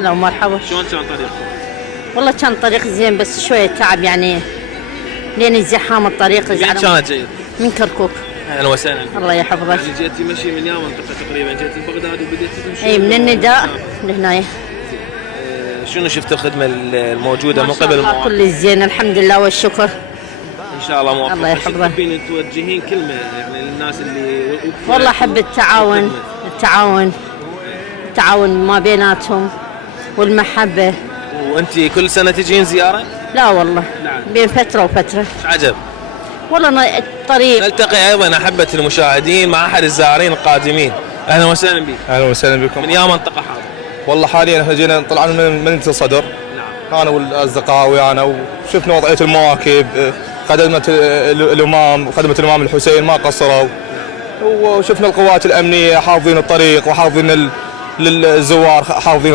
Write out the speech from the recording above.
لا مرحبا. شلون كان طريقكم؟ والله كان طريق زين بس شوية تعب يعني لين الزحام الطريق من كانت جيد؟ من كركوك. اهلا وسهلا. الله يحفظك. يعني جيتي مشي من يا منطقه تقريبا، جيتي بغداد وبديتي تمشي؟ اي من النداء لهنا. شنو شفت الخدمه الموجوده من قبل المواطن؟ كل زين الحمد لله والشكر. ان شاء الله موفق. الله يحفظك. تحبين توجهين كلمه يعني للناس اللي والله احب التعاون ما بيناتهم والمحبة. وانت كل سنه تجين زياره؟ لا والله. نعم. بين فترة وفترة. عجب. والله الطريق. نلتقي ايضا احبه المشاهدين مع احد الزائرين القادمين. اهلا وسهلا بك. اهلا وسهلا بكم. من يا منطقه حاضر؟ والله حاليا احنا جينا طلعنا من مدينه الصدر. نعم. انا والاصدقاء ويانا وشفنا وضعيه المواكب، خدمه الامام الحسين ما قصروا، وشفنا القوات الامنيه حافظين الطريق وحافظين للزوار حافظين